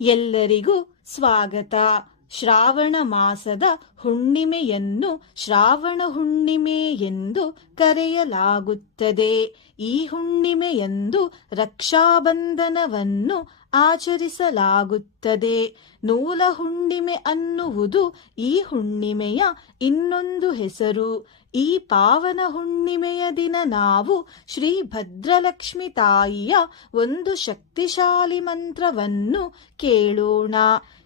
ಎಲ್ಲರಿಗೂ ಸ್ವಾಗತ. ಶ್ರಾವಣ ಮಾಸದ ಹುಣ್ಣಿಮೆಯನ್ನು ಶ್ರಾವಣ ಹುಣ್ಣಿಮೆ ಎಂದು ಕರೆಯಲಾಗುತ್ತದೆ. ಈ ಹುಣ್ಣಿಮೆಯಂದು ರಕ್ಷಾಬಂಧನವನ್ನು ಆಚರಿಸಲಾಗುತ್ತದೆ. ನೂಲ ಹುಣ್ಣಿಮೆ ಅನ್ನುವುದು ಈ ಹುಣ್ಣಿಮೆಯ ಇನ್ನೊಂದು ಹೆಸರು. ಈ ಪಾವನ ಹುಣ್ಣಿಮೆಯ ದಿನ ನಾವು ಶ್ರೀ ಭದ್ರಲಕ್ಷ್ಮಿ ತಾಯಿಯ ಒಂದು ಶಕ್ತಿಶಾಲಿ ಮಂತ್ರವನ್ನು ಕೇಳೋಣ.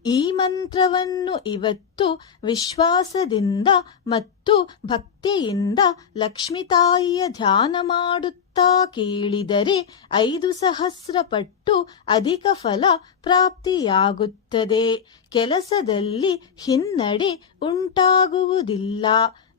ಈ ಮಂತ್ರವನ್ನು ಇವತ್ತು ವಿಶ್ವಾಸದಿಂದ ಮತ್ತು ಭಕ್ತಿಯಿಂದ ಲಕ್ಷ್ಮಿ ತಾಯಿಯ ಧ್ಯಾನ ಮಾಡುತ್ತಾ ಕೇಳಿದರೆ 5,000 ಪಟ್ಟು ಅಧಿಕ ಫಲ ಪ್ರಾಪ್ತಿಯಾಗುತ್ತದೆ. ಕೆಲಸದಲ್ಲಿ ಹಿನ್ನಡೆ ಉಂಟಾಗುವುದಿಲ್ಲ,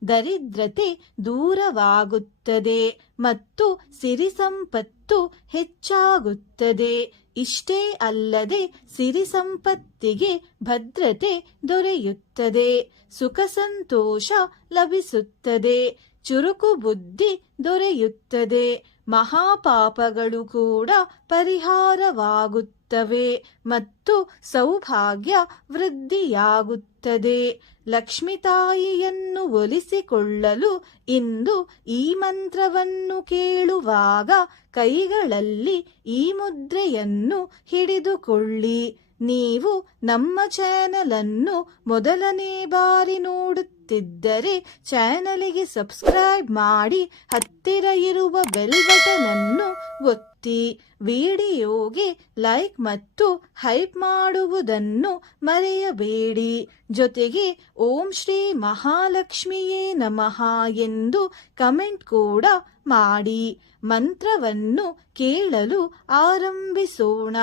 ದರಿದ್ರತೆ ದೂರವಾಗುತ್ತದೆ ಮತ್ತು ಸಿರಿ ಸಂಪತ್ತು ಹೆಚ್ಚಾಗುತ್ತದೆ. ಇಷ್ಟೇ ಅಲ್ಲದೆ ಸಿರಿ ಸಂಪತ್ತಿಗೆ ಭದ್ರತೆ ದೊರೆಯುತ್ತದೆ, ಸುಖ ಸಂತೋಷ ಲಭಿಸುತ್ತದೆ, ಚುರುಕು ಬುದ್ಧಿ ದೊರೆಯುತ್ತದೆ, ಮಹಾಪಾಪಗಳು ಕೂಡ ಪರಿಹಾರವಾಗುತ್ತವೆ ಮತ್ತು ಸೌಭಾಗ್ಯ ವೃದ್ಧಿಯಾಗುತ್ತದೆ. ಲಕ್ಷ್ಮಿ ತಾಯಿಯನ್ನು ಒಲಿಸಿಕೊಳ್ಳಲು ಇಂದು ಈ ಮಂತ್ರವನ್ನು ಕೇಳುವಾಗ ಕೈಗಳಲ್ಲಿ ಈ ಮುದ್ರೆಯನ್ನು ಹಿಡಿದುಕೊಳ್ಳಿ. ನೀವು ನಮ್ಮ ಚಾನೆಲ್ ಅನ್ನು ಮೊದಲನೇ ಬಾರಿ ನೋಡುತ್ತಿದ್ದರೆ ಚಾನೆಲ್ಗೆ ಸಬ್ಸ್ಕ್ರೈಬ್ ಮಾಡಿ, ಹತ್ತಿರ ಇರುವ ಬೆಲ್ ಬಟನ್ ಅನ್ನು ಒತ್ತಿ. ವಿಡಿಯೋಗೆ ಲೈಕ್ ಮತ್ತು ಹೈಪ್ ಮಾಡುವುದನ್ನು ಮರೆಯಬೇಡಿ. ಜೊತೆಗೆ ಓಂ ಶ್ರೀ ಮಹಾಲಕ್ಷ್ಮಿಯೇ ನಮಃ ಎಂದು ಕಮೆಂಟ್ ಕೂಡ ಮಾಡಿ. ಮಂತ್ರವನ್ನು ಕೇಳಲು ಆರಂಭಿಸೋಣ.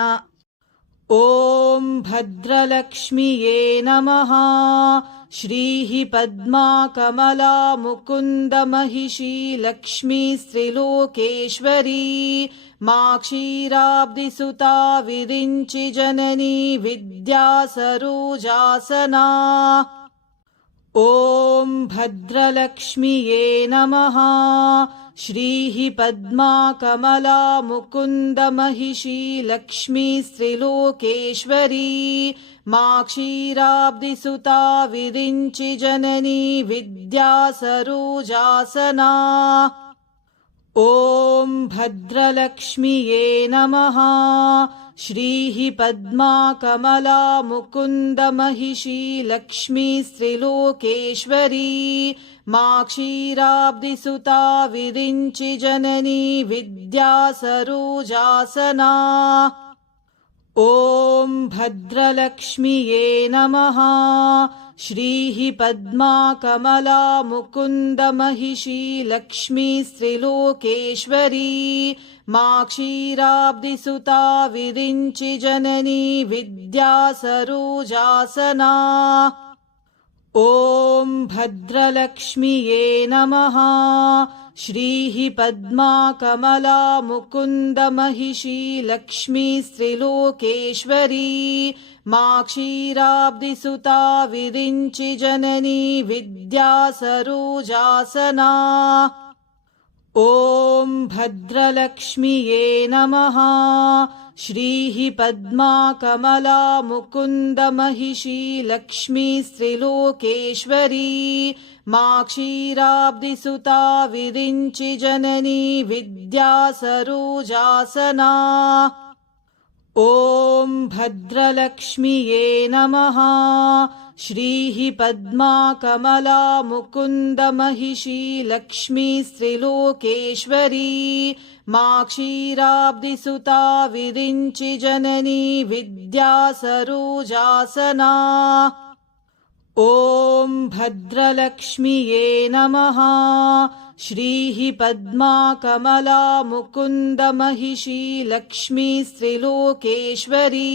ಓಂ ಭದ್ರಲಕ್ಷ್ಮಿಯೇ ನಮಃ. ಶ್ರೀ ಪದ್ಮಾ ಕಮಲಾ ಮುಕುಂದ ಮಹಿಷಿ ಲಕ್ಷ್ಮೀ ತ್ರಿಲೋಕೇಶ್ವರಿ ಮಾ ಕ್ಷೀರಾಬ್ಧಿ ಸುತಾ ವಿರಿಂಚಿ ಜನನಿ ವಿದ್ಯಾ ಸರೋಜಾಸನಾ. ಓಂ ಭದ್ರಲಕ್ಷ್ಮಿಯೇ ನಮಃ. ಶ್ರೀ ಪದ್ಮಾ ಕಮಲಾ ಮುಕುಂದ ಮಹಿಷಿ ಲಕ್ಷ್ಮೀ ತ್ರಿಲೋಕೇಶ್ವರಿ ಮಾ ಕ್ಷೀರಾಬ್ಧಿ ಸುತಾ ವಿರಿಂಚಿ ಜನನಿ ವಿದ್ಯಾ ಸರೋಜಾಸನಾ. ಓಂ ಭದ್ರಲಕ್ಷ್ಮಿಯೇ ನಮಃ. ಶ್ರೀ ಪದ್ಮಾ ಕಮಲಾ ಮುಕುಂದ ಮಹಿಷಿ ಲಕ್ಷ್ಮೀ ತ್ರಿಲೋಕೇಶ್ವರಿ ಮಾ ಕ್ಷೀರಾಬ್ಧಿ ಸುತಾ ವಿರಿಂಚಿ ಜನನಿ ವಿದ್ಯಾ ಸರೋಜಾಸನಾ. ಓಂ ಭದ್ರಲಕ್ಷ್ಮಿಯೇ ನಮಃ. ಶ್ರೀ ಪದ್ಮಾ ಕಮಲಾ ಮುಕುಂದ ಮಹಿಷಿ ಲಕ್ಷ್ಮೀ ತ್ರಿಲೋಕೇಶ್ವರಿ ಮಾ ಕ್ಷೀರಾಬ್ಧಿ ಸುತಾ ವಿರಿಂಚಿ ಜನನಿ ವಿದ್ಯಾ ಸರೋಜಾಸನಾ. ಓಂ ಭದ್ರಲಕ್ಷ್ಮಿಯೇ ನಮಃ. ಶ್ರೀ ಪದ್ಮಾ ಕಮಲಾ ಮುಕುಂದ ಮಹಿಷಿ ಲಕ್ಷ್ಮೀ ತ್ರಿಲೋಕೇಶ್ವರಿ ಮಾ ಕ್ಷೀರಾಬ್ಧಿ ಸುತಾ ವಿರಿಂಚಿ ಜನನಿ ವಿದ್ಯಾ ಸರೋಜಾಸನಾ. ಓಂ ಭದ್ರಲಕ್ಷ್ಮಿಯೇ ನಮಃ. ಶ್ರೀ ಪದ್ಮಾ ಕಮಲಾ ಮುಕುಂದ ಮಹಿಷಿ ಲಕ್ಷ್ಮೀ ತ್ರಿಲೋಕೇಶ್ವರಿ ಮಾ ಕ್ಷೀರಾಬ್ಧಿ ಸುತಾ ವಿರಿಂಚಿ ಜನನಿ ವಿದ್ಯಾ ಸರೋಜಾಸನಾ. ಓಂ ಭದ್ರಲಕ್ಷ್ಮಿಯೇ ನಮಃ. ಶ್ರೀ ಪದ್ಮಾ ಕಮಲಾ ಮುಕುಂದ ಮಹಿಷಿ ಲಕ್ಷ್ಮೀ ತ್ರಿಲೋಕೇಶ್ವರಿ ಮಾ ಕ್ಷೀರಾಬ್ಧಿ ಸುತಾ ವಿರಿಂಚಿ ಜನನಿ ವಿದ್ಯಾ ಸರೋಜಾಸನಾ. ಓಂ ಭದ್ರಲಕ್ಷ್ಮಿಯೇ ನಮಃ. ಶ್ರೀ ಪದ್ಮಾ ಕಮಲಾ ಮುಕುಂದ ಮಹಿಷಿ ಲಕ್ಷ್ಮೀ ತ್ರಿಲೋಕೇಶ್ವರಿ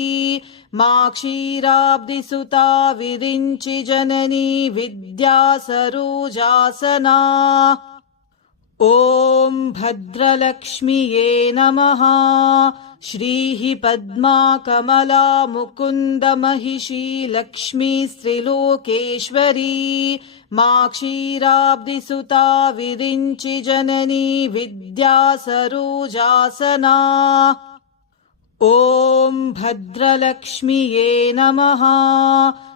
ಮಾ ಕ್ಷೀರಾಬ್ಧಿ ಸುತಾ ವಿರಿಂಚಿ ಜನನಿ ವಿದ್ಯಾ ಸರೋಜಾಸನಾ. ಓಂ ಭದ್ರಲಕ್ಷ್ಮಿಯೇ ನಮಃ. ಶ್ರೀ ಪದ್ಮಾ ಕಮಲಾ ಮುಕುಂದ ಮಹಿಷಿ ಲಕ್ಷ್ಮೀ ತ್ರಿಲೋಕೇಶ್ವರಿ ಮಾ ಕ್ಷೀರಾಬ್ಧಿ ಸುತಾ ವಿರಿಂಚಿ ಜನನಿ ವಿದ್ಯಾ ಸರೋಜಾಸನಾ. ॐ भद्रलक्ष्म्यै नमः।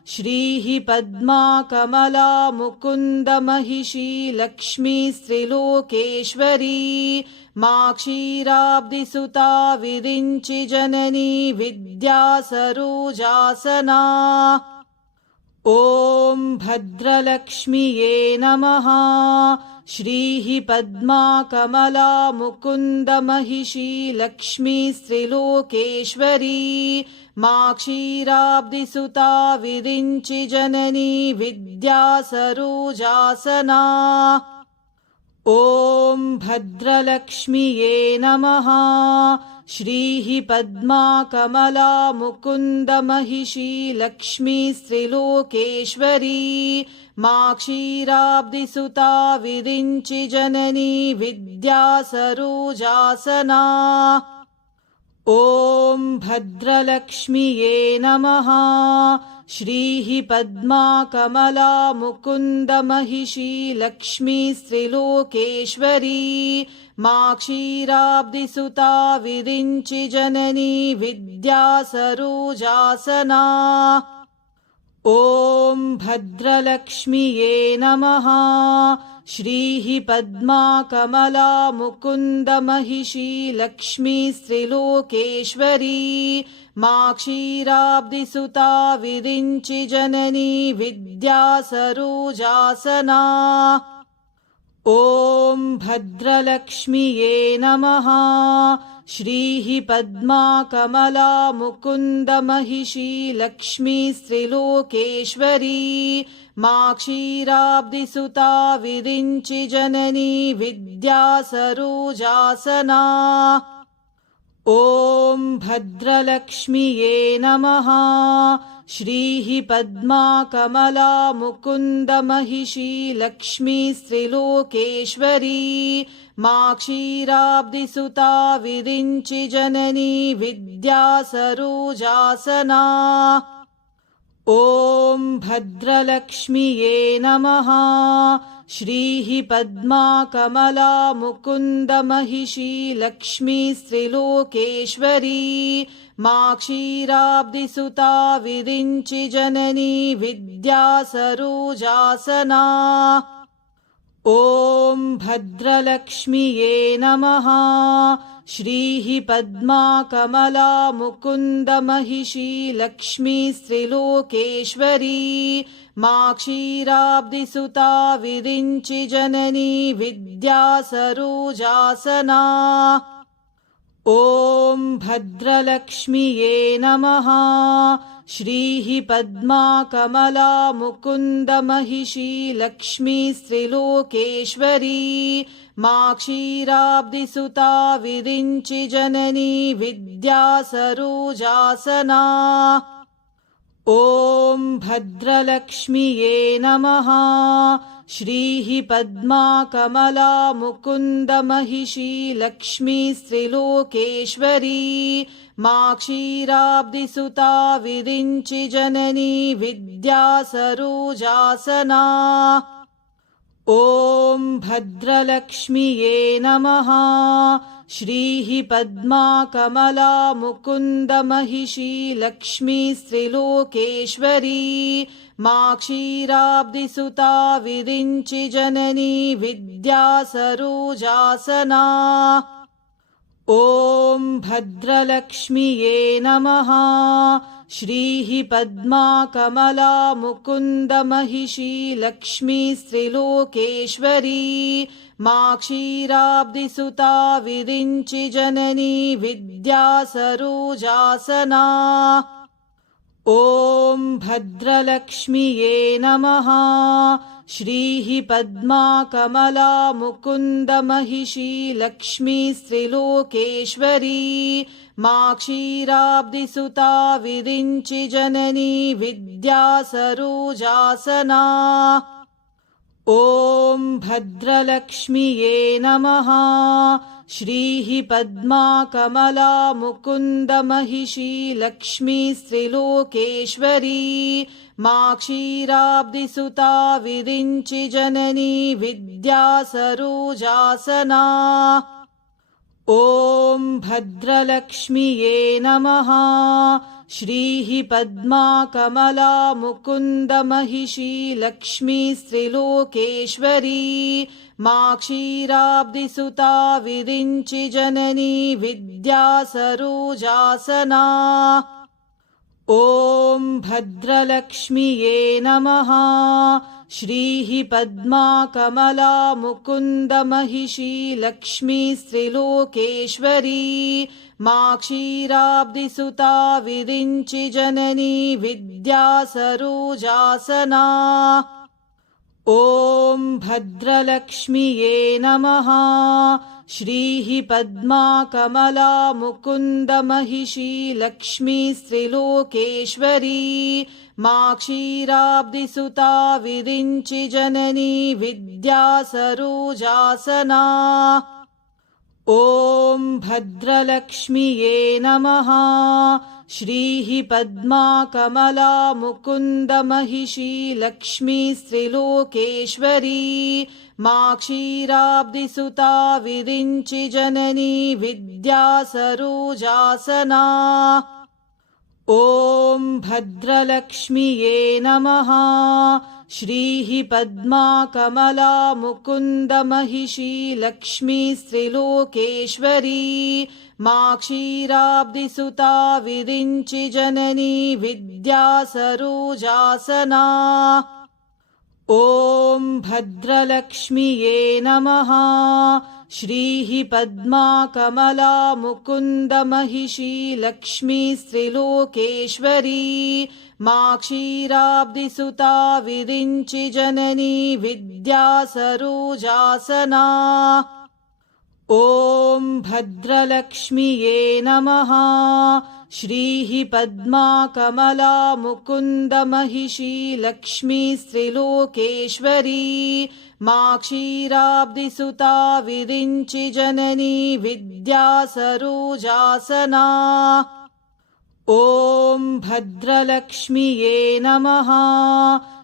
श्रीः पद्मा कमला मुकुन्दमहिषी लक्ष्मीस्त्रिलोकेश्वरी मा क्षीराब्धिसुता विरिञ्चि जननी विद्या सरोजासना। ॐ भद्रलक्ष्म्यै नमः। श्रीः पद्मा कमला मुकुन्दमहिषी लक्ष्मीस्त्रिलोकेश्वरी मा क्षीराब्धिसुता विरिञ्चि जननी विद्या सरोजासना। ॐ भद्रलक्ष्म्यै नमः। श्रीः पद्मा कमला मुकुन्दमहिषी लक्ष्मीस्त्रिलोकेश्वरी मा क्षीराब्धिसुता विरिञ्चि जननी विद्या सरोजासना। ॐ भद्रलक्ष्म्यै नमः। श्रीः पद्मा कमला मुकुन्दमहिषी लक्ष्मीस्त्रिलोकेश्वरी मा क्षीराब्धिसुता विरिञ्चि जननी विद्या सरोजासना। ॐ भद्रलक्ष्म्यै नमः। श्रीः पद्मा कमला मुकुन्दमहिषी लक्ष्मीस्त्रिलोकेश्वरी मा क्षीराब्धिसुता विरिञ्चि जननी विद्या सरोजासना। ॐ भद्रलक्ष्म्यै नमः। श्रीः पद्मा कमला मुकुन्दमहिषी लक्ष्मीस्त्रिलोकेश्वरी मा क्षीराब्धिसुता विरिञ्चि जननी विद्या सरोजासना। ॐ भद्रलक्ष्म्यै नमः। श्रीः पद्मा कमला मुकुन्दमहिषी लक्ष्मीस्त्रिलोकेश्वरी मा क्षीराब्धिसुता विरिञ्चि जननी विद्या सरोजासना। ॐ भद्रलक्ष्म्यै नमः। श्रीः पद्मा कमला मुकुन्दमहिषी लक्ष्मीस्त्रिलोकेश्वरी मा क्षीराब्धिसुता विरिञ्चि जननी विद्या सरोजासना। ॐ भद्रलक्ष्म्यै नमः। श्रीः पद्मा कमला मुकुन्दमहिषी लक्ष्मीस्त्रिलोकेश्वरी मा क्षीराब्धिसुता विरिञ्चि जननी विद्या सरोजासना। ॐ भद्रलक्ष्म्यै नमः। श्रीः पद्मा कमला मुकुन्दमहिषी लक्ष्मीस्त्रिलोकेश्वरी मा क्षीराब्धिसुता विरिञ्चि जननी विद्या सरोजासना। ॐ भद्रलक्ष्म्यै नमः। श्रीः पद्मा कमला मुकुन्दमहिषी लक्ष्मीस्त्रिलोकेश्वरी मा क्षीराब्धिसुता विरिञ्चि जननी विद्या सरोजासना। ॐ भद्रलक्ष्म्यै नमः। श्रीः पद्मा कमला मुकुन्दमहिषी लक्ष्मीस्त्रिलोकेश्वरी मा क्षीराब्धिसुता विरिञ्चि जननी विद्या सरोजासना। ॐ भद्रलक्ष्म्यै नमः। श्रीः पद्मा कमला मुकुन्दमहिषी लक्ष्मीस्त्रिलोकेश्वरी मा क्षीराब्धिसुता विरिञ्चि जननी विद्या सरोजासना। ॐ भद्रलक्ष्म्यै नमः। श्रीः पद्मा कमला मुकुन्दमहिषी लक्ष्मीस्त्रिलोकेश्वरी मा क्षीराब्धिसुता विरिञ्चि जननी विद्या सरोजासना। ॐ भद्रलक्ष्म्यै नमः। श्रीः पद्मा कमला मुकुन्दमहिषी लक्ष्मीस्त्रिलोकेश्वरी मा क्षीराब्धिसुता विरिञ्चि जननी विद्या सरोजासना। ॐ भद्रलक्ष्म्यै नमः। श्रीः पद्मा कमला मुकुन्दमहिषी लक्ष्मीस्त्रिलोकेश्वरी मा क्षीराब्धिसुता विरिञ्चि जननी विद्या सरोजासना। ॐ भद्रलक्ष्म्यै नमः। श्रीः पद्मा कमला मुकुन्दमहिषी लक्ष्मीस्त्रिलोकेश्वरी मा क्षीराब्धिसुता विरिञ्चि जननी विद्या सरोजासना। ॐ भद्रलक्ष्म्यै नमः। श्रीः पद्मा कमला मुकुन्दमहिषी लक्ष्मीस्त्रिलोकेश्वरी मा क्षीराब्धिसुता विरिञ्चि जननी विद्या सरोजासना। ॐ भद्रलक्ष्म्यै नमः। श्रीः पद्मा कमला मुकुन्दमहिषी लक्ष्मीस्त्रिलोकेश्वरी मा क्षीराब्धिसुता विरिञ्चि जननी विद्या सरोजासना। ॐ भद्रलक्ष्म्यै नमः। श्रीः पद्मा कमला मुकुन्दमहिषी लक्ष्मीस्त्रिलोकेश्वरी मा क्षीराब्धिसुता विरिञ्चि जननी विद्या सरोजासना। ॐ भद्रलक्ष्म्यै नमः। श्रीः पद्मा कमला मुकुन्दमहिषी लक्ष्मीस्त्रिलोकेश्वरी मा क्षीराब्धिसुता विरिञ्चि जननी विद्या सरोजासना। ॐ भद्रलक्ष्म्यै नमः। श्रीः पद्मा कमला मुकुन्दमहिषी लक्ष्मीस्त्रिलोकेश्वरी मा क्षीराब्धिसुता विरिञ्चि जननी विद्या सरोजासना। ॐ भद्रलक्ष्म्यै नमः।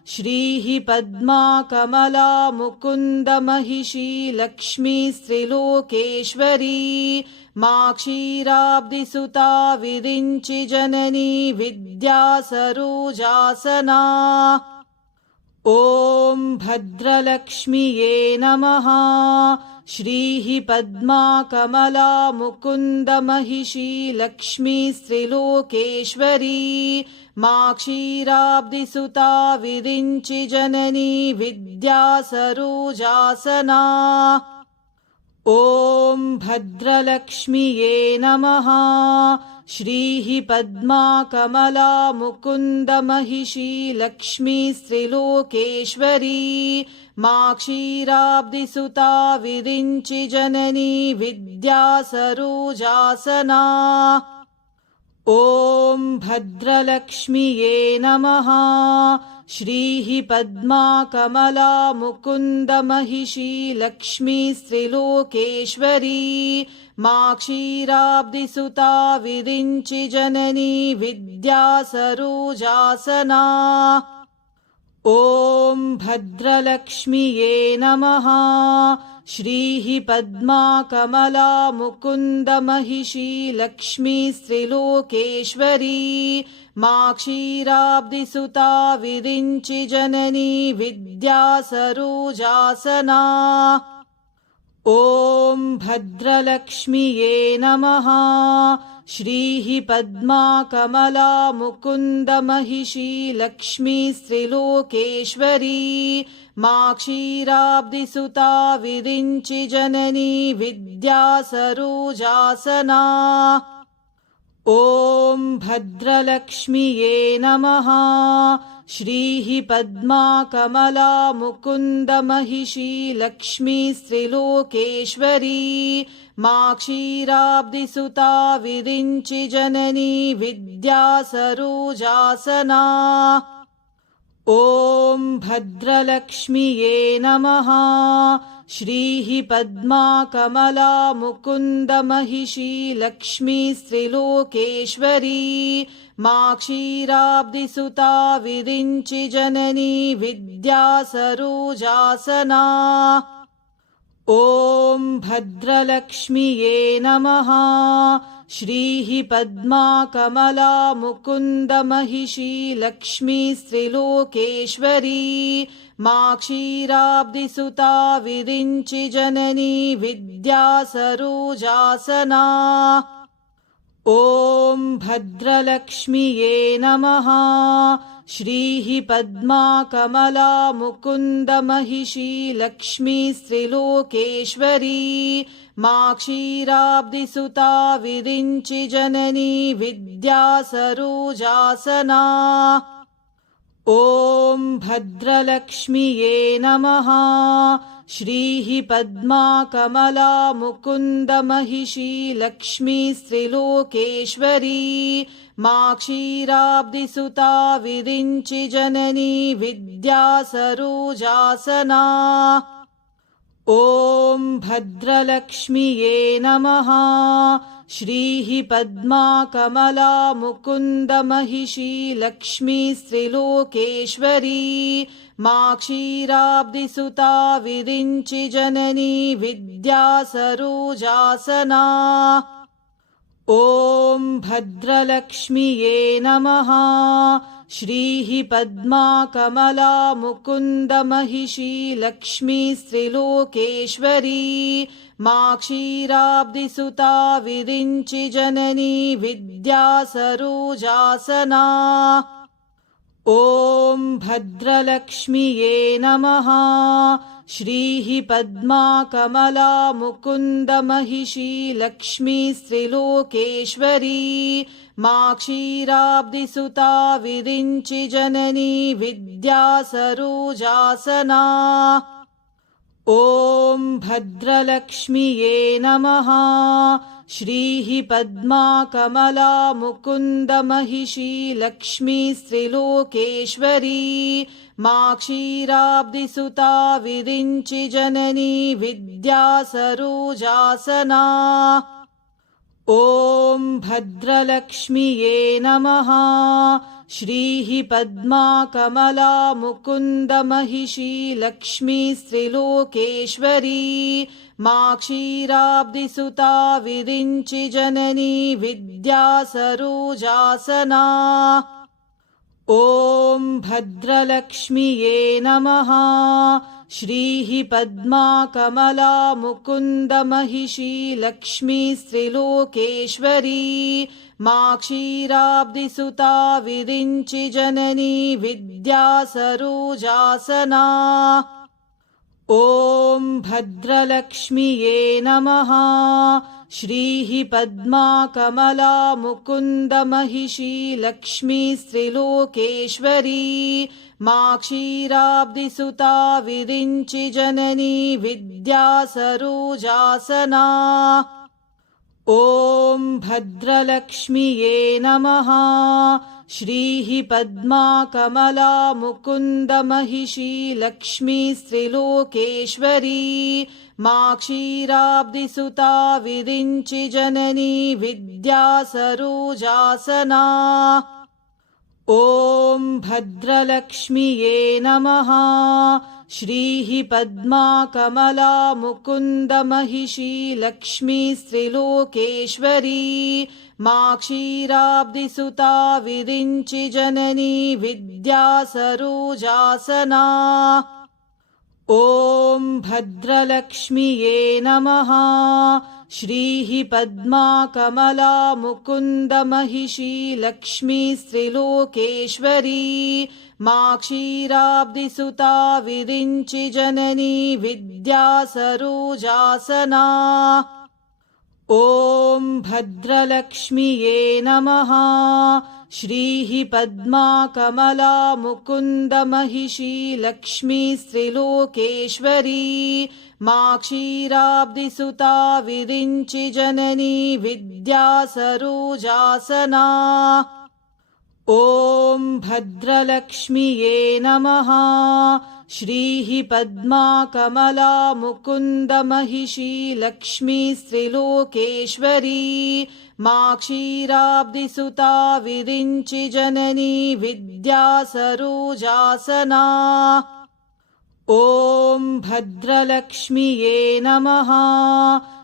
श्रीः पद्मा कमला मुकुन्दमहिषी लक्ष्मीस्त्रिलोकेश्वरी मा क्षीराब्धिसुता विरिञ्चि जननी विद्या सरोजासना। ॐ भद्रलक्ष्म्यै नमः। श्रीः पद्मा कमला मुकुन्दमहिषी लक्ष्मीस्त्रिलोकेश्वरी मा क्षीराब्धिसुता विरिञ्चि जननी विद्या सरोजासना। ॐ भद्रलक्ष्म्यै नमः। श्रीः पद्मा कमला मुकुन्दमहिषी लक्ष्मीस्त्रिलोकेश्वरी मा क्षीराब्धिसुता विरिञ्चि जननी विद्या सरोजासना। ॐ भद्रलक्ष्म्यै नमः। श्रीः पद्मा कमला मुकुन्दमहिषी लक्ष्मीस्त्रिलोकेश्वरी मा क्षीराब्धिसुता विरिञ्चि जननी विद्या सरोजासना। ॐ भद्रलक्ष्म्यै नमः। श्रीः पद्मा कमला मुकुन्दमहिषी लक्ष्मीस्त्रिलोकेश्वरी मा क्षीराब्धिसुता विरिञ्चि जननी विद्या सरोजासना। ॐ भद्रलक्ष्म्यै नमः। श्रीः पद्मा कमला मुकुन्दमहिषी लक्ष्मीस्त्रिलोकेश्वरी मा क्षीराब्धिसुता विरिञ्चि जननी विद्या सरोजासना। ॐ भद्रलक्ष्म्यै नमः। श्रीः पद्मा कमला मुकुन्दमहिषी लक्ष्मीस्त्रिलोकेश्वरी मा क्षीराब्धिसुता विरिञ्चि जननी विद्या सरोजासना। ॐ भद्रलक्ष्म्यै नमः। श्रीः पद्मा कमला मुकुन्दमहिषी लक्ष्मीस्त्रिलोकेश्वरी मा क्षीराब्धिसुता विरिञ्चि जननी विद्या सरोजासना। ॐ भद्रलक्ष्म्ये नमः। श्रीः पद्मा कमला मुकुन्दमहिषी लक्ष्मीस्त्रिलोकेश्वरी मा क्षीराब्धिसुता विरिञ्चि जननी विद्या सरोजासना। ॐ भद्रलक्ष्म्ये नमः। श्रीः पद्मा कमला मुकुन्दमहिषी लक्ष्मीस्त्रिलोकेश्वरी मा क्षीराब्धिसुता विरिञ्चि जननी विद्या सरोजासना। ॐ भद्रलक्ष्म्ये नमः। श्रीः पद्मा कमला मुकुन्दमहिषी लक्ष्मीस्त्रिलोकेश्वरी मा क्षीराब्धिसुता विरिञ्चि जननी विद्या सरोजासना। ॐ भद्रलक्ष्म्ये नमः। श्रीः पद्मा कमला मुकुन्दमहिषी लक्ष्मीस्त्रिलोकेश्वरी मा क्षीराब्धिसुता विरिञ्चि जननी विद्या सरोजासना। ॐ भद्रलक्ष्म्ये नमः। श्रीः पद्मा कमला मुकुन्दमहिषी लक्ष्मीस्त्रिलोकेश्वरी मा क्षीराब्धिसुता विरिञ्चि जननी विद्या सरोजासना। ॐ भद्रलक्ष्म्ये नमः। श्रीः पद्मा कमला मुकुन्दमहिषी लक्ष्मीस्त्रिलोकेश्वरी मा क्षीराब्धिसुता विरिञ्चि जननी विद्या सरोजासना। ॐ भद्रलक्ष्म्ये नमः। श्रीः पद्मा कमला मुकुन्दमहिषी लक्ष्मीस्त्रिलोकेश्वरी मा क्षीराब्धिसुता विरिञ्चि जननी विद्या सरोजासना। ॐ भद्रलक्ष्म्ये नमः। श्रीः पद्मा कमला मुकुन्दमहिषी लक्ष्मीस्त्रिलोकेश्वरी मा क्षीराब्धिसुता विरिञ्चि जननी विद्या सरोजासना। ॐ भद्रलक्ष्म्ये नमः। श्रीः पद्मा कमला मुकुन्दमहिषी लक्ष्मीस्त्रिलोकेश्वरी मा क्षीराब्धिसुता विरिञ्चि जननी विद्या सरोजासना। ॐ भद्रलक्ष्म्ये नमः। श्रीः पद्मा कमला मुकुन्दमहिषी लक्ष्मीस्त्रिलोकेश्वरी मा क्षीराब्धिसुता विरिञ्चि जननी विद्या सरोजासना। ॐ भद्रलक्ष्म्ये नमः। श्रीः पद्मा कमला मुकुन्दमहिषी लक्ष्मीस्त्रिलोकेश्वरी मा क्षीराब्धिसुता विरिञ्चि जननी विद्या सरोजासना। ॐ भद्रलक्ष्म्ये नमः। श्रीः पद्मा कमला मुकुन्दमहिषी लक्ष्मीस्त्रिलोकेश्वरी मा क्षीराब्धिसुता विरिञ्चि जननी विद्या सरोजासना। ॐ भद्रलक्ष्म्ये नमः। श्रीः पद्मा कमला मुकुन्दमहिषी लक्ष्मीस्त्रिलोकेश्वरी मा क्षीराब्धिसुता विरिञ्चि जननी विद्या सरोजासना। ॐ भद्रलक्ष्म्ये नमः। श्रीः पद्मा कमला मुकुन्दमहिषी लक्ष्मीस्त्रिलोकेश्वरी मा क्षीराब्धिसुता विरिञ्चि जननी विद्या सरोजासना। ॐ भद्रलक्ष्म्ये नमः। श्रीः पद्मा कमला मुकुन्दमहिषी लक्ष्मीस्त्रिलोकेश्वरी मा क्षीराब्धिसुता विरिञ्चि जननी विद्या सरोजासना। ॐ भद्रलक्ष्म्यै नमः।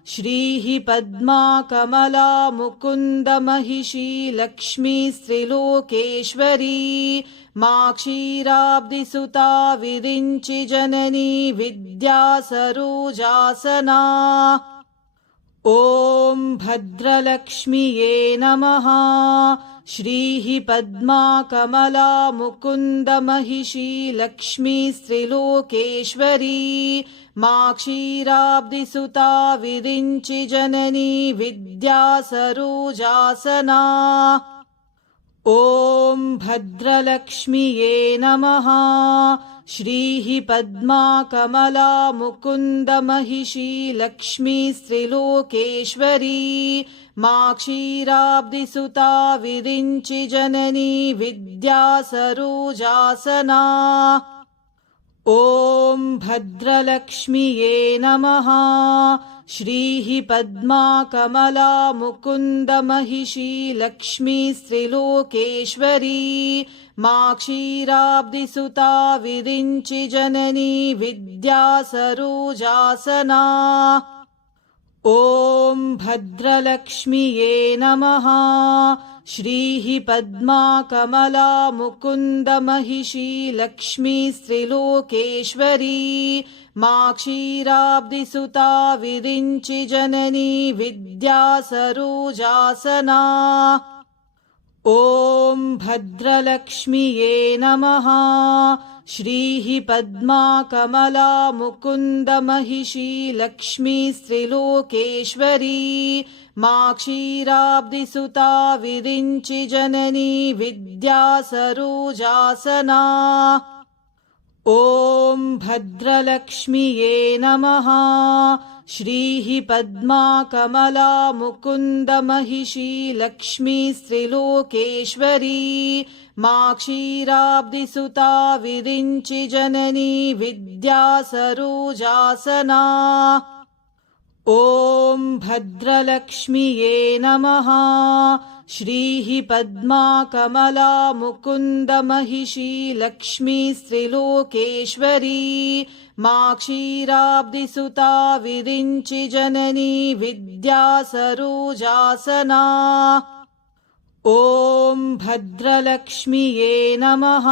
श्रीः पद्मा कमला मुकुन्दमहिषी लक्ष्मीस्त्रिलोकेश्वरी मा क्षीराब्धिसुता विरिञ्चि जननी विद्या सरोजासना। ॐ भद्रलक्ष्म्यै नमः। श्रीः पद्मा कमला मुकुन्दमहिषी लक्ष्मीस्त्रिलोकेश्वरी मा क्षीराब्धिसुता विरिञ्चि जननी विद्या सरोजासना। ॐ भद्रलक्ष्म्यै नमः। श्रीः पद्मा कमला मुकुन्दमहिषी लक्ष्मीस्त्रिलोकेश्वरी मा क्षीराब्धिसुता विरिञ्चि जननी विद्या सरोजासना। ॐ भद्रलक्ष्म्यै नमः। श्रीः पद्मा कमला मुकुन्दमहिषी लक्ष्मीस्त्रिलोकेश्वरी मा क्षीराब्धिसुता विरिञ्चि जननी विद्या सरोजासना। ॐ भद्रलक्ष्म्यै नमः। श्रीः पद्मा कमला मुकुन्दमहिषी लक्ष्मीस्त्रिलोकेश्वरी मा क्षीराब्धिसुता विरिञ्चि जननी विद्या सरोजासना। ॐ भद्रलक्ष्म्यै नमः। श्रीः पद्मा कमला मुकुन्दमहिषी लक्ष्मीस्त्रिलोकेश्वरी मा क्षीराब्धिसुता विरिञ्चि जननी विद्या सरोजासना। ॐ भद्रलक्ष्म्यै नमः। श्रीः पद्मा कमला मुकुन्दमहिषी लक्ष्मीस्त्रिलोकेश्वरी मा क्षीराब्धिसुता विरिञ्चि जननी विद्या सरोजासना। ॐ भद्रलक्ष्म्यै नमः। श्रीः पद्मा कमला मुकुन्दमहिषी लक्ष्मीस्त्रिलोकेश्वरी मा क्षीराब्धिसुता विरिञ्चि जननी विद्या सरोजासना। ॐ भद्रलक्ष्म्यै नमः।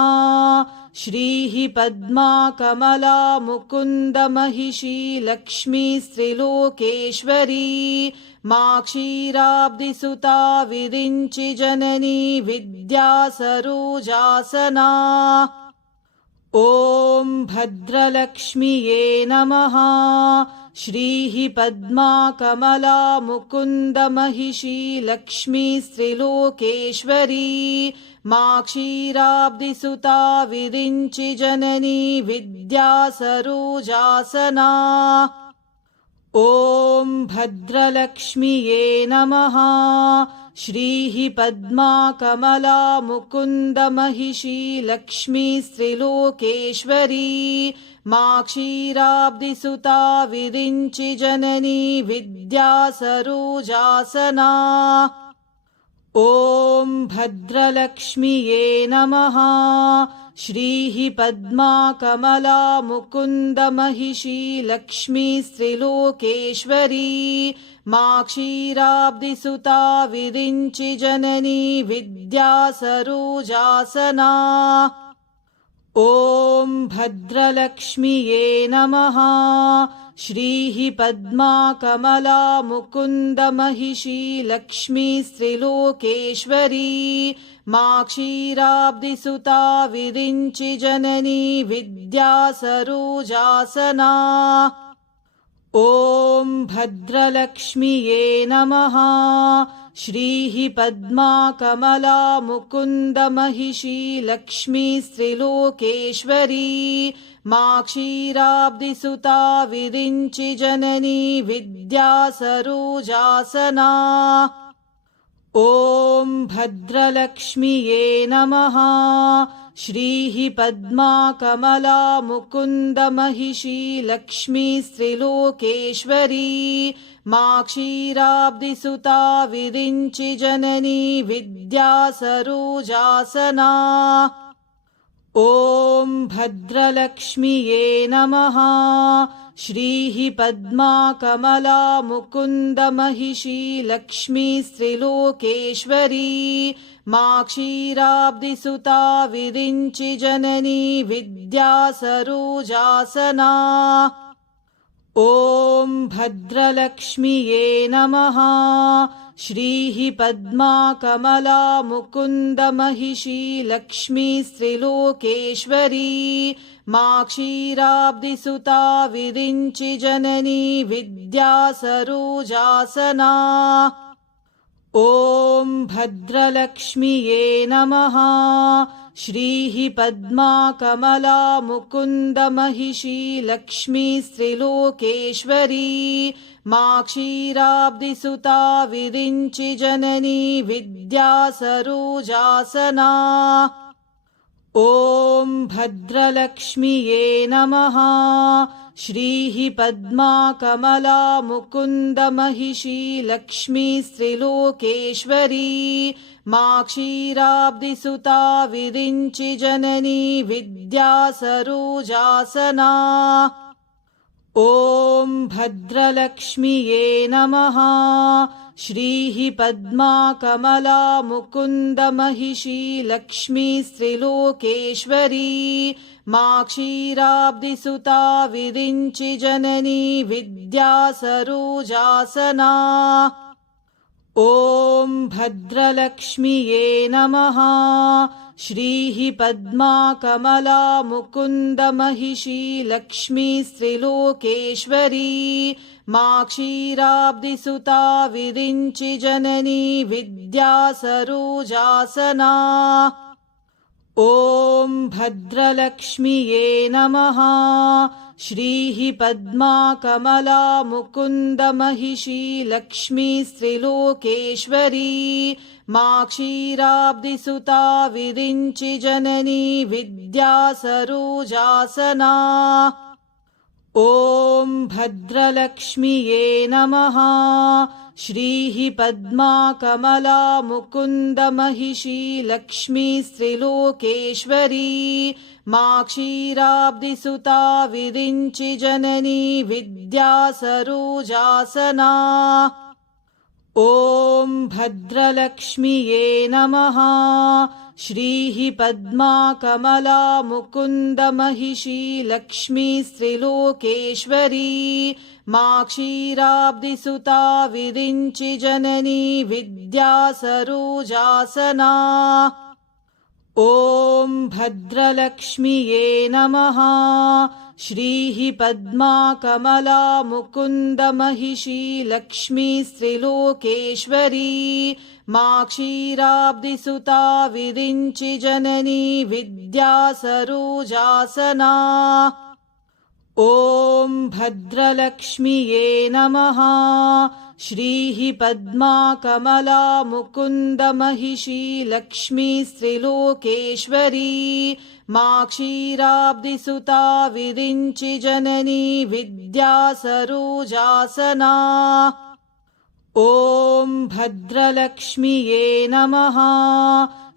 श्रीः पद्मा कमला मुकुन्दमहिषी लक्ष्मीस्त्रिलोकेश्वरी मा क्षीराब्धिसुता विरिञ्चि जननी विद्या सरोजासना। ॐ भद्रलक्ष्म्यै नमः। श्रीः पद्मा कमला मुकुन्दमहिषी लक्ष्मीस्त्रिलोकेश्वरी मा क्षीराब्धिसुता विरिञ्चि जननी विद्या सरोजासना। ॐ भद्रलक्ष्म्यै नमः। श्रीः पद्मा कमला मुकुन्दमहिषी लक्ष्मीस्त्रिलोकेश्वरी मा क्षीराब्धिसुता विरिञ्चि जननी विद्या सरोजासना। ॐ भद्रलक्ष्म्यै नमः। श्रीः पद्मा कमला मुकुन्दमहिषी लक्ष्मीस्त्रिलोकेश्वरी मा क्षीराब्धिसुता विरिञ्चि जननी विद्या सरोजासना। ॐ भद्रलक्ष्म्यै नमः। श्रीः पद्मा कमला मुकुन्दमहिषी लक्ष्मीस्त्रिलोकेश्वरी मा क्षीराब्धिसुता विरिञ्चि जननी विद्या सरोजासना। ॐ भद्रलक्ष्म्यै नमः। श्रीः पद्मा कमला मुकुन्दमहिषी लक्ष्मीस्त्रिलोकेश्वरी मा क्षीराब्धिसुता विरिञ्चि जननी विद्या सरोजासना। ॐ भद्रलक्ष्म्यै नमः। श्रीः पद्मा कमला मुकुन्दमहिषी लक्ष्मीस्त्रिलोकेश्वरी मा क्षीराब्धिसुता विरिञ्चि जननी विद्या सरोजासना। ॐ भद्रलक्ष्म्यै नमः। श्रीः पद्मा कमला मुकुन्दमहिषी लक्ष्मीस्त्रिलोकेश्वरी मा क्षीराब्धिसुता विरिञ्चि जननी विद्या सरोजासना। ॐ भद्रलक्ष्म्यै नमः। श्रीः पद्मा कमला मुकुन्दमहिषी लक्ष्मीस्त्रिलोकेश्वरी मा क्षीराब्धिसुता विरिञ्चि जननी विद्या सरोजासना। ॐ भद्रलक्ष्म्यै नमः। श्रीः पद्मा कमला मुकुन्दमहिषी लक्ष्मीस्त्रिलोकेश्वरी मा क्षीराब्धिसुता विरिञ्चि जननी विद्या सरोजासना। ॐ भद्रलक्ष्म्यै नमः। श्रीः पद्मा कमला मुकुन्दमहिषी लक्ष्मीस्त्रिलोकेश्वरी मा क्षीराब्धिसुता विरिञ्चि जननी विद्या सरोजासना। ॐ भद्रलक्ष्म्यै नमः। श्रीः पद्मा कमला मुकुन्दमहिषी लक्ष्मीस्त्रिलोकेश्वरी मा क्षीराब्धिसुता विरिञ्चि जननी विद्या सरोजासना। ॐ भद्रलक्ष्म्यै नमः। श्रीः पद्मा कमला मुकुन्दमहिषी लक्ष्मीस्त्रिलोकेश्वरी मा क्षीराब्धिसुता विरिञ्चि जननी विद्या सरोजासना। ॐ भद्रलक्ष्म्यै नमः। श्रीः पद्मा कमला मुकुन्दमहिषी लक्ष्मीस्त्रिलोकेश्वरी मा क्षीराब्धिसुता विरिञ्चि जननी विद्या सरोजासना। ॐ भद्रलक्ष्म्यै नमः। श्रीः पद्मा कमला मुकुन्दमहिषी लक्ष्मीस्त्रिलोकेश्वरी मा क्षीराब्धिसुता विरिञ्चि जननी विद्या सरोजासना। ॐ भद्रलक्ष्म्यै नमः। श्रीः पद्मा कमला मुकुन्दमहिषी लक्ष्मीस्त्रिलोकेश्वरी मा क्षीराब्धिसुता विरिञ्चि जननी विद्या सरोजासना। ॐ भद्रलक्ष्म्यै नमः। श्रीः पद्मा कमला मुकुन्दमहिषी लक्ष्मीस्त्रिलोकेश्वरी मा क्षीराब्धिसुता विरिञ्चि जननी विद्या सरोजासना। ॐ भद्रलक्ष्म्यै नमः। श्रीः पद्मा कमला मुकुन्दमहिषी लक्ष्मीस्त्रिलोकेश्वरी मा क्षीराब्धिसुता विरिञ्चि जननी विद्या सरोजासना। ॐ भद्रलक्ष्म्यै नमः।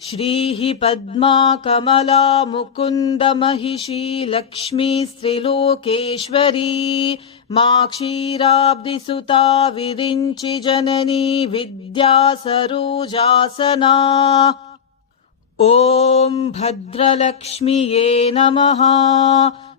श्रीः पद्मा कमला मुकुन्दमहिषी लक्ष्मीस्त्रिलोकेश्वरी मा क्षीराब्धिसुता विरिञ्चि जननी विद्या सरोजासना। ॐ भद्रलक्ष्म्यै नमः।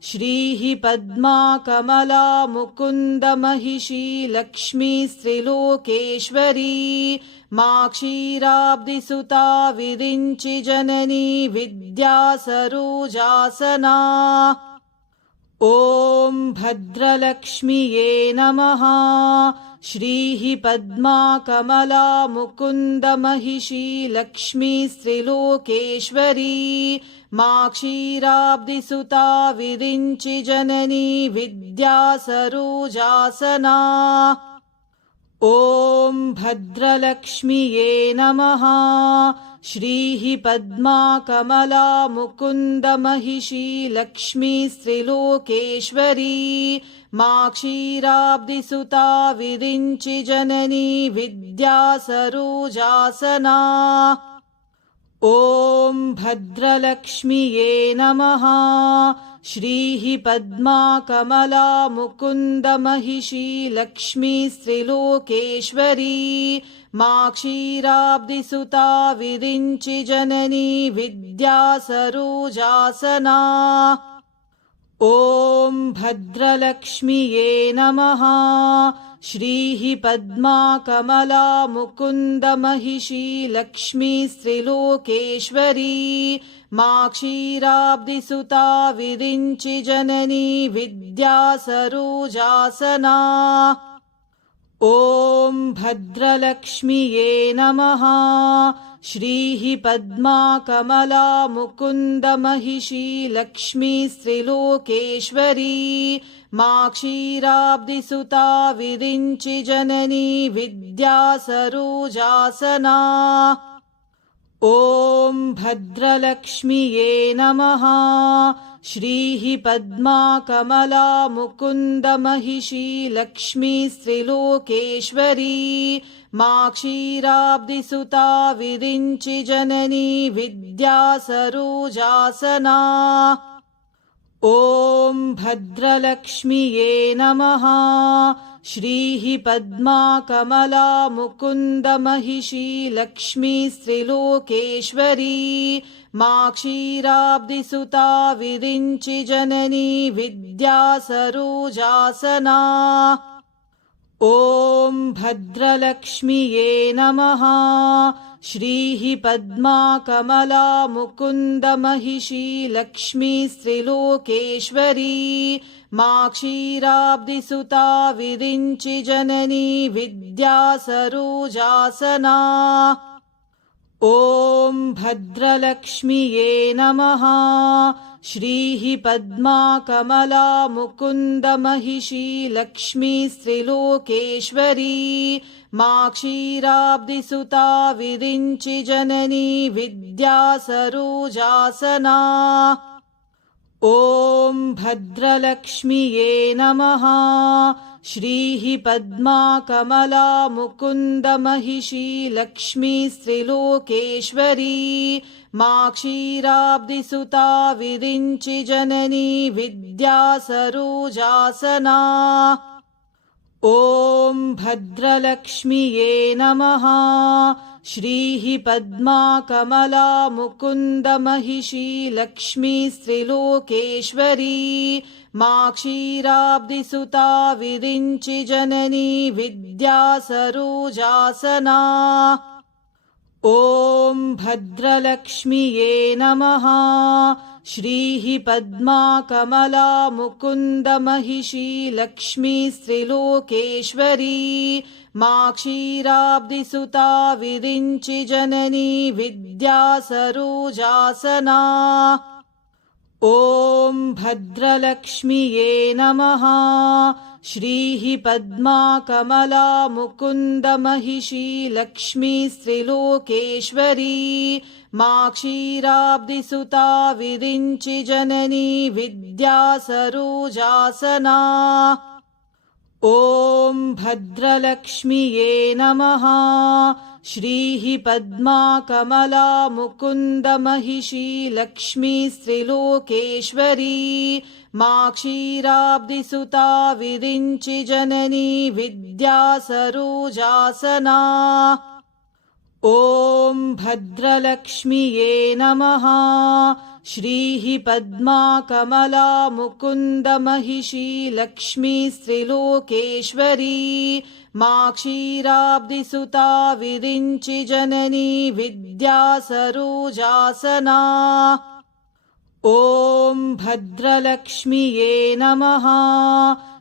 श्रीः पद्मा कमला मुकुन्दमहिषी लक्ष्मीस्त्रिलोकेश्वरी मा क्षीराब्धिसुता विरिञ्चि जननी विद्या सरोजासना। ॐ भद्रलक्ष्म्यै नमः। श्रीः पद्मा कमला मुकुन्दमहिषी लक्ष्मीस्त्रिलोकेश्वरी मा क्षीराब्धिसुता विरिञ्चि जननी विद्या सरोजासना। ॐ भद्रलक्ष्म्यै नमः। श्रीः पद्मा कमला मुकुन्दमहिषी लक्ष्मीस्त्रिलोकेश्वरी मा क्षीराब्धिसुता विरिञ्चि जननी विद्या सरोजासना। ॐ भद्रलक्ष्म्यै नमः। श्रीः पद्मा कमला मुकुन्दमहिषी लक्ष्मीस्त्रिलोकेश्वरी मा क्षीराब्धिसुता विरिञ्चि जननी विद्या सरोजासना। ॐ भद्रलक्ष्म्यै नमः। श्रीः पद्मा कमला मुकुन्दमहिषी लक्ष्मीस्त्रिलोकेश्वरी मा क्षीराब्धिसुता विरिञ्चि जननी विद्या सरोजासना। ॐ भद्रलक्ष्म्यै नमः। श्रीः पद्मा कमला मुकुन्दमहिषी लक्ष्मीस्त्रिलोकेश्वरी मा क्षीराब्धिसुता विरिञ्चि जननी विद्या सरोजासना। ॐ भद्रलक्ष्म्यै नमः। श्रीः पद्मा कमला मुकुन्दमहिषी लक्ष्मीस्त्रिलोकेश्वरी मा क्षीराब्धिसुता विरिञ्चि जननी विद्या सरोजासना। ॐ भद्रलक्ष्म्यै नमः। श्रीः पद्मा कमला मुकुन्दमहिषी लक्ष्मीस्त्रिलोकेश्वरी मा क्षीराब्धिसुता विरिञ्चि जननी विद्या सरोजासना। ॐ भद्रलक्ष्म्यै नमः। श्रीः पद्मा कमला मुकुन्दमहिषी लक्ष्मीस्त्रिलोकेश्वरी मा क्षीराब्धिसुता विरिञ्चि जननी विद्या सरोजासना। ॐ भद्रलक्ष्म्यै नमः। श्रीः पद्मा कमला मुकुन्दमहिषी लक्ष्मीस्त्रिलोकेश्वरी मा क्षीराब्धिसुता विरिञ्चि जननी विद्या सरोजासना। ॐ भद्रलक्ष्म्यै नमः। श्रीः पद्मा कमला मुकुन्दमहिषी लक्ष्मीस्त्रिलोकेश्वरी मा क्षीराब्धिसुता विरिञ्चि जननी विद्या सरोजासना। ॐ भद्रलक्ष्म्यै नमः। श्रीः पद्मा कमला मुकुन्दमहिषी लक्ष्मीस्त्रिलोकेश्वरी मा क्षीराब्धिसुता विरिञ्चि जननी विद्या सरोजासना। ॐ भद्रलक्ष्म्यै नमः। श्रीः पद्मा कमला मुकुन्दमहिषी लक्ष्मीस्त्रिलोकेश्वरी मा क्षीराब्धिसुता विरिञ्चि जननी विद्या सरोजासना। ॐ भद्रलक्ष्म्यै नमः। श्रीः पद्मा कमला मुकुन्दमहिषी लक्ष्मीस्त्रिलोकेश्वरी मा क्षीराब्धिसुता विरिञ्चि जननी विद्या सरोजासना। ॐ भद्रलक्ष्म्यै नमः। श्रीः पद्मा कमला मुकुन्दमहिषी लक्ष्मीस्त्रिलोकेश्वरी मा क्षीराब्धिसुता विरिञ्चि जननी विद्या सरोजासना। ॐ भद्रलक्ष्म्यै नमः। श्रीः पद्मा कमला मुकुन्दमहिषी लक्ष्मीस्त्रिलोकेश्वरी मा क्षीराब्धिसुता विरिञ्चि जननी विद्या सरोजासना। ॐ भद्रलक्ष्म्यै नमः।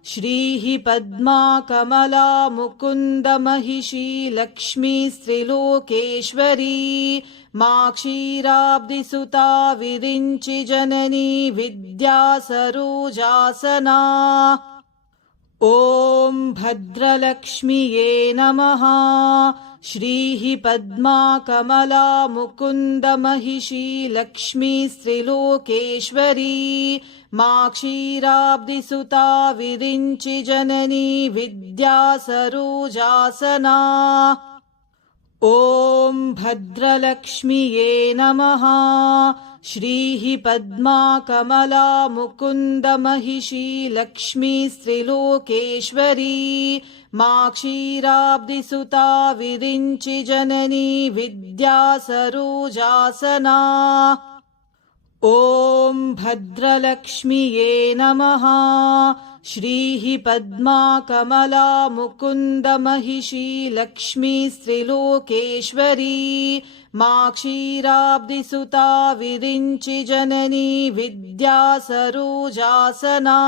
श्रीः पद्मा कमला मुकुन्दमहिषी लक्ष्मीस्त्रिलोकेश्वरी मा क्षीराब्धिसुता विरिञ्चि जननी विद्या सरोजासना। ॐ भद्रलक्ष्म्यै नमः। श्रीः पद्मा कमला मुकुन्दमहिषी लक्ष्मीस्त्रिलोकेश्वरी मा क्षीराब्धिसुता विरिञ्चि जननी विद्या सरोजासना। ॐ भद्रलक्ष्म्यै नमः। श्रीः पद्मा कमला मुकुन्दमहिषी लक्ष्मीस्त्रिलोकेश्वरी मा क्षीराब्धिसुता विरिञ्चि जननी विद्या सरोजासना। ॐ भद्रलक्ष्म्यै नमः। श्रीः पद्मा कमला मुकुन्दमहिषी लक्ष्मीस्त्रिलोकेश्वरी मा क्षीराब्धिसुता विरिञ्चि जननी विद्या सरोजासना।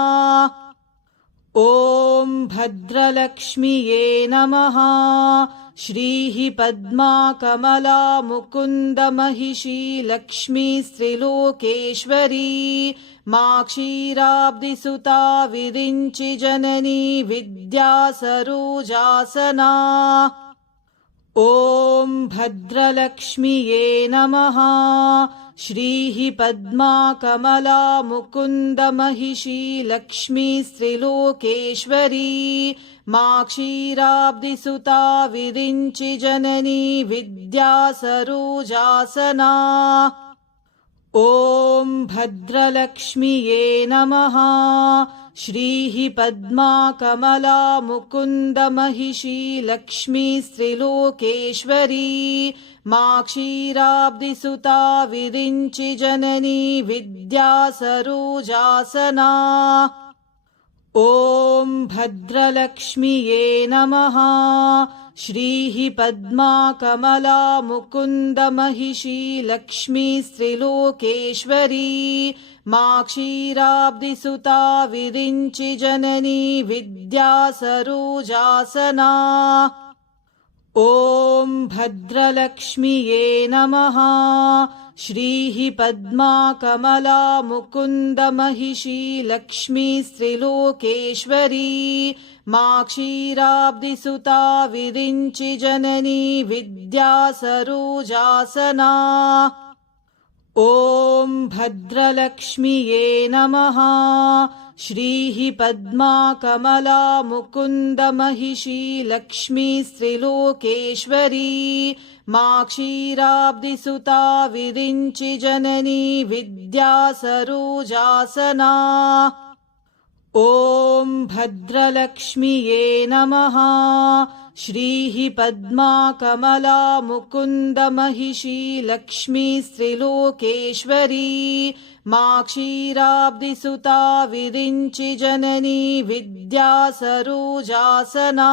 ॐ भद्रलक्ष्म्यै नमः। श्रीः पद्मा कमला मुकुन्दमहिषी लक्ष्मीस्त्रिलोकेश्वरी मा क्षीराब्धिसुता विरिञ्चि जननी विद्या सरोजासना। ॐ भद्रलक्ष्म्यै नमः। श्रीः पद्मा कमला मुकुन्दमहिषी लक्ष्मीस्त्रिलोकेश्वरी मा क्षीराब्धिसुता विरिञ्चि जननी विद्या सरोजासना। ॐ भद्रलक्ष्म्यै नमः। श्रीः पद्मा कमला मुकुन्दमहिषी लक्ष्मीस्त्रिलोकेश्वरी मा क्षीराब्धिसुता विरिञ्चि जननी विद्या सरोजासना। ॐ भद्रलक्ष्म्यै नमः। श्रीः पद्मा कमला मुकुन्दमहिषी लक्ष्मीस्त्रिलोकेश्वरी मा क्षीराब्धिसुता विरिञ्चि जननी विद्या सरोजासना। ॐ भद्रलक्ष्म्यै नमः। श्रीः पद्मा कमला मुकुन्दमहिषी लक्ष्मीस्त्रिलोकेश्वरी मा क्षीराब्धिसुता विरिञ्चि जननी विद्या सरोजासना। ॐ भद्रलक्ष्म्यै नमः। श्रीः पद्मा कमला मुकुन्दमहिषी लक्ष्मीस्त्रिलोकेश्वरी मा क्षीराब्धिसुता विरिञ्चि जननी विद्या सरोजासना। ॐ भद्रलक्ष्म्यै नमः। श्रीः पद्मा कमला मुकुन्दमहिषी लक्ष्मीस्त्रिलोकेश्वरी मा क्षीराब्धिसुता विरिञ्चि जननी विद्या सरोजासना।